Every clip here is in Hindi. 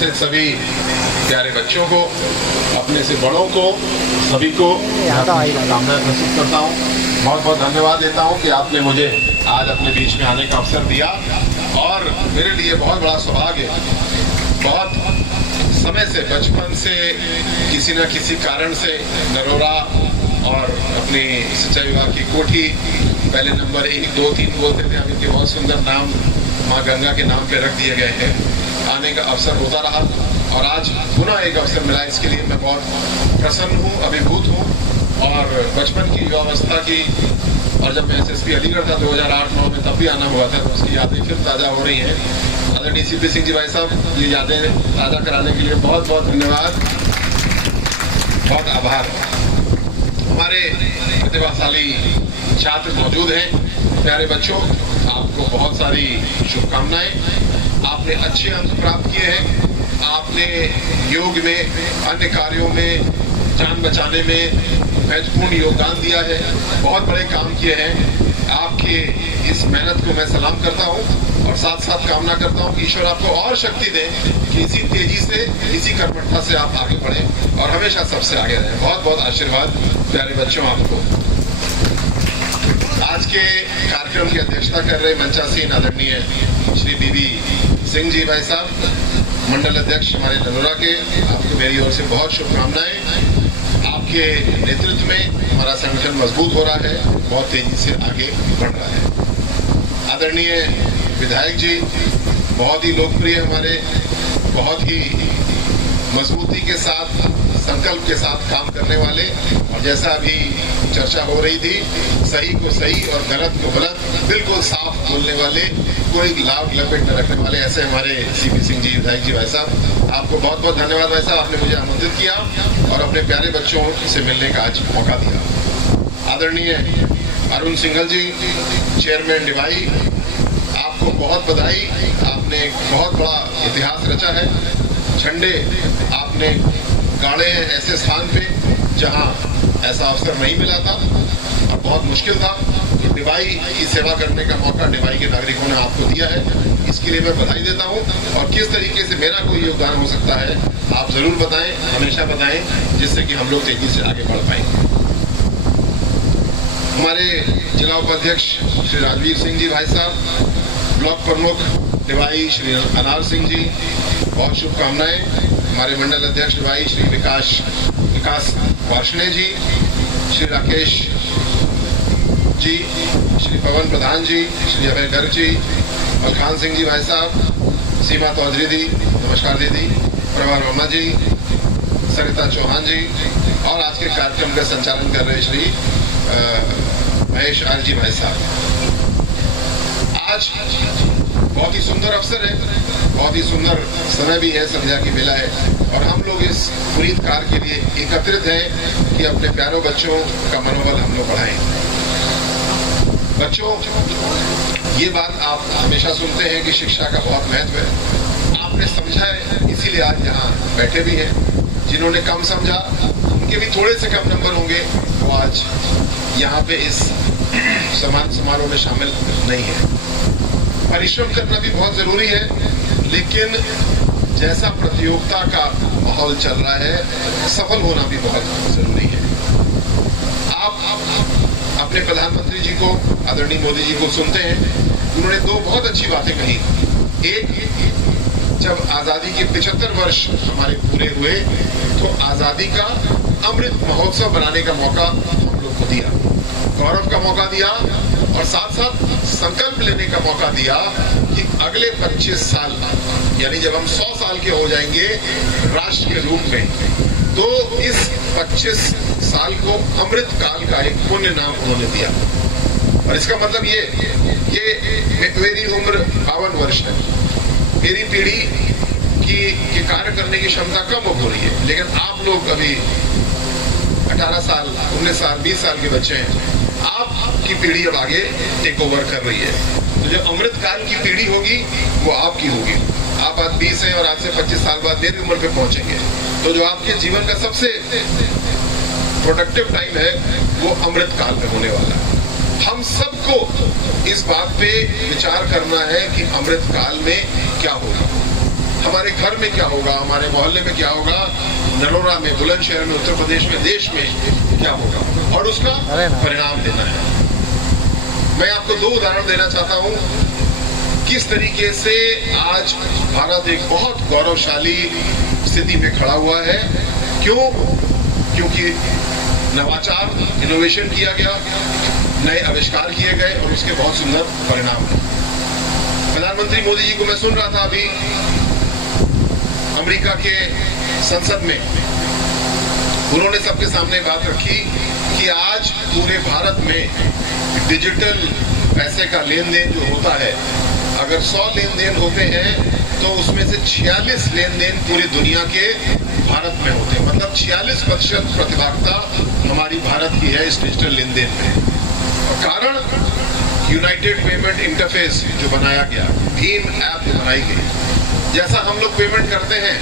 उपस्थित सभी प्यारे बच्चों को, अपने से बड़ों को, सभी को शुभकामनाएं प्रस्तुत करता हूँ। बहुत बहुत धन्यवाद देता हूँ कि आपने मुझे आज अपने बीच में आने का अवसर दिया और मेरे लिए बहुत बड़ा सौभाग्य, बहुत समय से, बचपन से किसी न किसी कारण से नरोरा और अपनी सिंचाई विभाग की कोठी पहले नंबर 1, 2, 3 बोलते थे, अब इनके बहुत सुंदर नाम माँ गंगा के नाम पे रख दिए गए हैं। आने का अवसर होता रहा और आज पुनः एक अवसर मिला, इसके लिए मैं बहुत प्रसन्न हूँ, अभिभूत हूँ। और बचपन की युवावस्था की, और जब मैं एसएसपी अलीगढ़ था 2008-9 में, तब भी आना हुआ था, तो उसकी यादें फिर ताज़ा हो रही हैं। आदरणीय सीपी सिंह जी भाई साहब, ये यादें ताज़ा कराने के लिए बहुत बहुत धन्यवाद, बहुत आभार। हमारे प्रतिभाशाली छात्र मौजूद हैं। प्यारे बच्चों, आपको बहुत सारी शुभकामनाएं। आपने अच्छे अंक प्राप्त किए हैं, आपने योग में, अन्य कार्यों में, जान बचाने में महत्वपूर्ण योगदान दिया है, बहुत बड़े काम किए हैं। आपके इस मेहनत को मैं सलाम करता हूं और साथ साथ कामना करता हूं कि ईश्वर आपको और शक्ति दे कि इसी तेजी से, इसी कर्मठता से आप आगे बढ़ें और हमेशा सबसे आगे रहें। बहुत बहुत आशीर्वाद प्यारे बच्चों आपको। आज के कार्यक्रम की अध्यक्षता कर रहे मंचासीन आदरणीय श्री बीबी सिंह जी भाई साहब, मंडल अध्यक्ष हमारे नरोरा के, आपको मेरी ओर से बहुत शुभकामनाएं। आपके नेतृत्व में हमारा संगठन मजबूत हो रहा है, बहुत तेजी से आगे बढ़ रहा है। आदरणीय विधायक जी, बहुत ही लोकप्रिय हमारे, बहुत ही मजबूती के साथ, संकल्प के साथ काम करने वाले, और जैसा अभी चर्चा हो रही थी, सही को सही और गलत को गलत बिल्कुल साफ बोलने वाले, कोई लाभ लपेट न रखने वाले, ऐसे हमारे सीपी सिंह जी विधायक जी भाई साहब। आपको बहुत बहुत धन्यवाद भाई साहब, आपने मुझे आमंत्रित किया और अपने प्यारे बच्चों से मिलने का आज मौका दिया। आदरणीय अरुण सिंघल जी, चेयरमैन डिवाई, आपको बहुत बधाई। आपने एक बहुत बड़ा इतिहास रचा है। झंडे आपने गाड़े हैं ऐसे स्थान पे जहां ऐसा अवसर नहीं मिला था और बहुत मुश्किल था, तो डिवाई की सेवा करने का मौका डिवाई के नागरिकों ने आपको दिया है। इसके लिए मैं बधाई देता हूं और किस तरीके से मेरा कोई योगदान हो सकता है आप जरूर बताएं, हमेशा बताएं, जिससे कि हम लोग तेजी से आगे बढ़ पाएंगे। हमारे जिला उपाध्यक्ष श्री राजवीर सिंह जी भाई साहब, ब्लॉक प्रमुख डिवाई श्री अनार सिंह जी, बहुत शुभकामनाएं। हमारे मंडल अध्यक्ष डिवाई श्री विकास वार्षणे जी, श्री राकेश जी, श्री पवन प्रधान जी, श्री अभय गर्ग जी, मलखान सिंह जी भाई साहब, सीमा चौधरी दी, नमस्कार दीदी, प्रभा वर्मा जी, सरिता चौहान जी, और आज के कार्यक्रम का संचालन कर रहे श्री महेश आर जी भाई साहब। आज बहुत ही सुंदर अवसर है, बहुत ही सुंदर समय भी है, संध्या की बेला है और हम लोग इस पुनीत कार्य के लिए एकत्रित हैं कि अपने प्यारों बच्चों का मनोबल हम लोग बढ़ाएं। बच्चों, ये बात आप हमेशा सुनते हैं कि शिक्षा का बहुत महत्व है। आपने समझा है, इसीलिए आज यहाँ बैठे भी हैं। जिन्होंने कम समझा, उनके भी थोड़े से कम नंबर होंगे, वो आज यहाँ पे इस सम्मान समारोह में शामिल नहीं है। परिश्रम करना भी बहुत जरूरी है, लेकिन जैसा प्रतियोगिता का माहौल चल रहा है, सफल होना भी बहुत जरूरी है। आप अपने प्रधानमंत्री जी को, आदरणीय मोदी जी को सुनते हैं, उन्होंने दो बहुत अच्छी बातें कही। एक, जब आजादी के 75 वर्ष हमारे पूरे हुए तो आजादी का अमृत महोत्सव बनाने का मौका हम लोग को दिया, गौरव का मौका दिया और साथ साथ संकल्प लेने का मौका दिया कि अगले 25 साल, यानी जब हम 100 साल के हो जाएंगे राष्ट्र के रूप में, तो इस 25 साल को अमृत काल का एक पुण्य नाम उन्होंने दिया। और इसका मतलब ये मेरी उम्र 52 वर्ष है, मेरी पीढ़ी की कार्य करने की क्षमता कम हो रही है, लेकिन आप लोग अभी 18 साल, 19 साल, 20 साल के बच्चे हैं। आपकी पीढ़ी अब आगे टेक ओवर कर रही है, तो जो अमृत काल की पीढ़ी होगी वो आपकी होगी। आप आज 20 हैं और आज से 25 साल बाद मेरी उम्र पे पहुंचेंगे, तो जो आपके जीवन का सबसे प्रोडक्टिव टाइम है वो अमृत काल में होने वाला है। हम सबको इस बात पे विचार करना है कि अमृत काल में क्या होगा। हमारे घर में क्या होगा, हमारे मोहल्ले में क्या होगा, नरोरा में, बुलंदशहर में, उत्तर प्रदेश में, देश में क्या होगा, और उसका परिणाम देना है। मैं आपको 2 उदाहरण देना चाहता हूं किस तरीके से आज भारत एक बहुत गौरवशाली स्थिति में खड़ा हुआ है। क्यों? क्योंकि नवाचार, इनोवेशन किया गया, नए आविष्कार किए गए और उसके बहुत सुंदर परिणाम हैं। प्रधानमंत्री मोदी जी को मैं सुन रहा था अभी अमेरिका के संसद में, उन्होंने सबके सामने बात रखी कि आज पूरे भारत में डिजिटल पैसे का लेन देन जो होता है, अगर 100 लेन देन होते हैं तो उसमें से 46 लेन देन पूरी दुनिया के भारत में होते हैं। मतलब 46% प्रतिभागिता हमारी भारत की है इस डिजिटल लेन देन में। और कारण यूनाइटेड पेमेंट इंटरफेस जो बनाया गया, भीम ऐप जो बनाई गई, जैसा हम लोग पेमेंट करते हैं,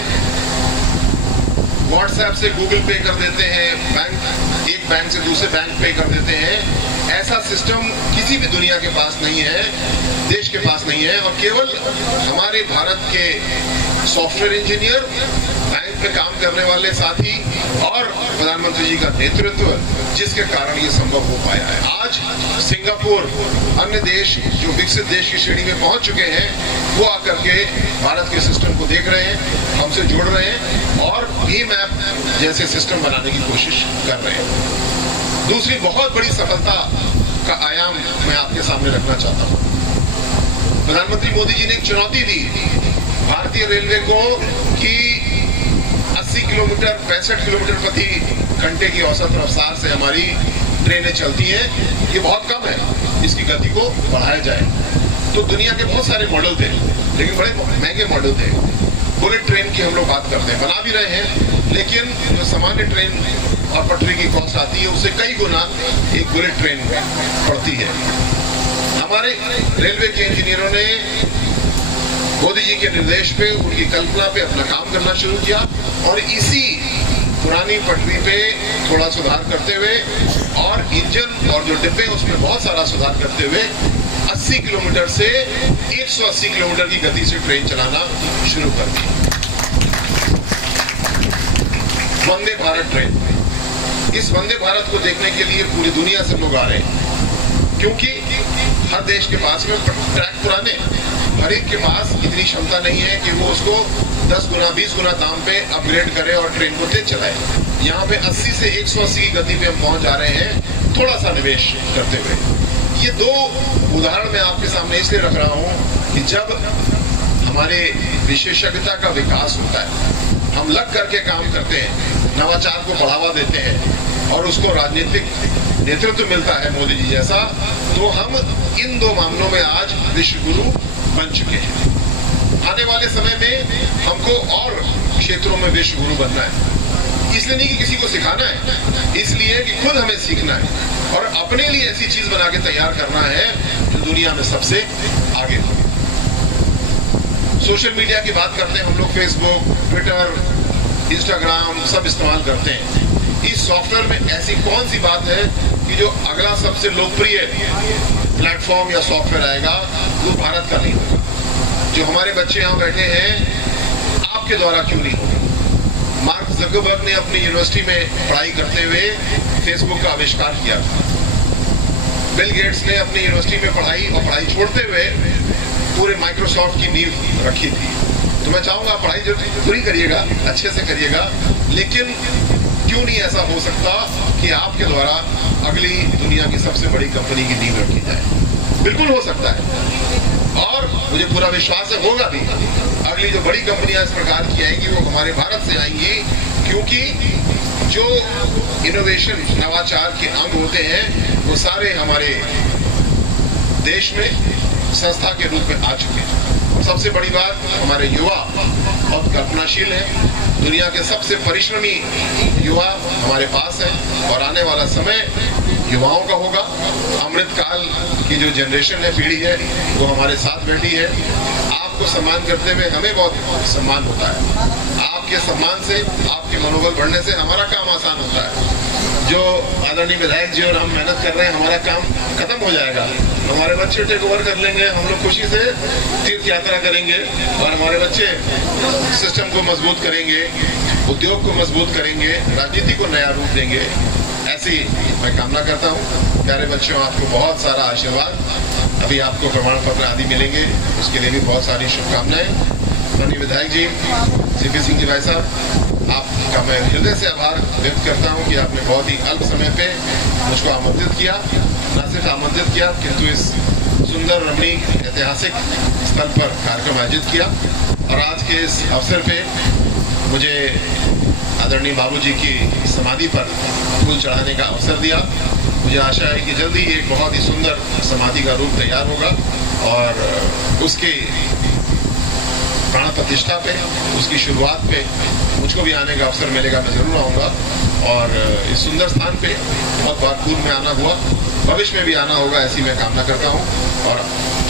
व्हाट्सएप से गूगल पे कर देते हैं, एक बैंक से दूसरे बैंक पे कर देते हैं, ऐसा सिस्टम किसी भी दुनिया के पास नहीं है, देश के पास नहीं है। और केवल हमारे भारत के सॉफ्टवेयर इंजीनियर, बैंक पे काम करने वाले साथी और प्रधानमंत्री जी का नेतृत्व, जिसके कारण ये संभव हो पाया है। आज सिंगापुर, अन्य देश जो विकसित देश की श्रेणी में पहुंच चुके हैं, वो आकर के भारत के सिस्टम को देख रहे हैं, हमसे जुड़ रहे हैं और भीम ऐप जैसे सिस्टम बनाने की कोशिश कर रहे हैं। दूसरी बहुत बड़ी सफलता का आयाम मैं आपके सामने रखना चाहता हूं। प्रधानमंत्री मोदी जी ने एक चुनौती दी भारतीय रेलवे को कि 80 किलोमीटर 65 किलोमीटर प्रति घंटे की औसत रफ्तार से हमारी ट्रेनें चलती हैं, ये बहुत कम है, इसकी गति को बढ़ाया जाए। तो दुनिया के बहुत सारे मॉडल थे, लेकिन बड़े महंगे मॉडल थे। बुलेट ट्रेन की हम लोग बात करते हैं, बना भी रहे हैं, लेकिन जो सामान्य ट्रेन और पटरी की कॉस्ट आती है उससे कई गुना एक बुलेट ट्रेन पड़ती है। हमारे रेलवे के इंजीनियरों ने मोदी जी के निर्देश पे, उनकी कल्पना पे अपना काम करना शुरू किया और इसी पुरानी पटरी पे थोड़ा सुधार करते हुए और इंजन और जो डिब्बे उसमें बहुत सारा सुधार करते हुए 80 किलोमीटर से 180 किलोमीटर की गति से ट्रेन चलाना शुरू कर दी। वंदे भारत ट्रेन, इस वंदे भारत को देखने के लिए पूरी दुनिया से लोग आ रहे हैं, क्योंकि हर देश के पास में ट्रैक पुराने, हर एक के पास इतनी क्षमता नहीं है कि वो उसको 10 गुना 20 गुना दाम पे अपग्रेड करे और ट्रेन को तेज चलाए। यहाँ पे 80 से 180 की गति पे हम पहुंच जा रहे हैं, थोड़ा सा निवेश करते हुए। ये 2 उदाहरण मैं आपके सामने इसलिए रख रहा हूँ कि जब हमारे विशेषज्ञता का विकास होता है, हम लग करके काम करते हैं, नवाचार को बढ़ावा देते हैं और उसको राजनीतिक नेतृत्व मिलता है मोदी जी जैसा, तो हम इन 2 मामलों में आज विश्व गुरु बन चुके हैं। आने वाले समय में हमको और क्षेत्रों में विश्व गुरु बनना है। इसलिए नहीं कि किसी को सिखाना है, इसलिए कि खुद हमें सीखना है और अपने लिए ऐसी चीज बना के तैयार करना है जो दुनिया में सबसे आगे हो। सोशल मीडिया की बात करते हैं हम लोग, फेसबुक, ट्विटर, इंस्टाग्राम सब इस्तेमाल करते हैं। इस सॉफ्टवेयर में ऐसी कौन सी बात है कि जो अगला सबसे लोकप्रिय प्लेटफॉर्म या सॉफ्टवेयर आएगा वो भारत का नहीं होगा? जो हमारे बच्चे यहाँ बैठे हैं, आपके द्वारा क्यों नहीं होगा? मार्क जकरबर्ग ने अपनी यूनिवर्सिटी में पढ़ाई करते हुए फेसबुक का आविष्कार किया। बिल गेट्स ने अपनी यूनिवर्सिटी में पढ़ाई छोड़ते हुए पूरे माइक्रोसॉफ्ट की नींव रखी थी। तो मैं चाहूंगा पढ़ाई जरूर पूरी करिएगा, अच्छे से करिएगा, लेकिन क्यों नहीं ऐसा हो सकता कि आपके द्वारा अगली दुनिया की सबसे बड़ी कंपनी की नींव रखी जाए? बिल्कुल हो सकता है और मुझे पूरा विश्वास है होगा भी। अगली जो बड़ी कंपनियां इस प्रकार की आएंगी वो हमारे भारत से आएंगी, क्योंकि जो इनोवेशन, नवाचार के अंग होते हैं वो सारे हमारे देश में संस्था के रूप में आ चुके हैं। सबसे बड़ी बात, हमारे युवा बहुत कल्पनाशील हैं। दुनिया के सबसे परिश्रमी युवा हमारे पास है और आने वाला समय युवाओं का होगा। अमृतकाल की जो जनरेशन है, पीढ़ी है, वो हमारे साथ बैठी है। आपको सम्मान करते हुए हमें बहुत सम्मान होता है। आपके सम्मान से, आपके मनोबल बढ़ने से हमारा काम आसान होता है। जो आदरणीय विधायक जी और हम मेहनत कर रहे हैं, हमारा काम खत्म हो जाएगा, हमारे बच्चे टेक ओवर कर लेंगे, हम लोग खुशी से तीर्थ यात्रा करेंगे और हमारे बच्चे सिस्टम को मजबूत करेंगे, उद्योग को मजबूत करेंगे, राजनीति को नया रूप देंगे। ऐसी मैं कामना करता हूँ। प्यारे बच्चों, आपको बहुत सारा आशीर्वाद, अभी आपको प्रमाण पत्र आदि मिलेंगे, उसके लिए भी बहुत सारी शुभकामनाएं। माननीय विधायक जी, सीपी सिंह जी भाई साहब, आपका मैं हृदय से आभार व्यक्त करता हूं कि आपने बहुत ही अल्प समय पे मुझको आमंत्रित किया, न सिर्फ आमंत्रित किया किंतु इस सुंदर रमणीक ऐतिहासिक स्थल पर कार्यक्रम आयोजित किया और आज के इस अवसर पे मुझे आदरणीय बाबूजी की समाधि पर फूल चढ़ाने का अवसर दिया। मुझे आशा है कि जल्दी एक बहुत ही सुंदर समाधि का रूप तैयार होगा और उसके प्राण प्रतिष्ठा पे, उसकी शुरुआत पे मुझको भी आने का अवसर मिलेगा, मैं जरूर आऊँगा। और इस सुंदर स्थान पे बहुत बार पूर्व में आना हुआ, भविष्य में भी आना होगा, ऐसी मैं कामना करता हूँ। और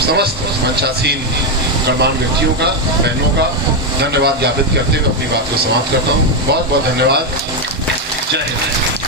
समस्त मंचासीन गणमान्य व्यक्तियों का, बहनों का धन्यवाद ज्ञापित करते हुए अपनी बात को समाप्त करता हूँ। बहुत बहुत धन्यवाद। जय हिंद।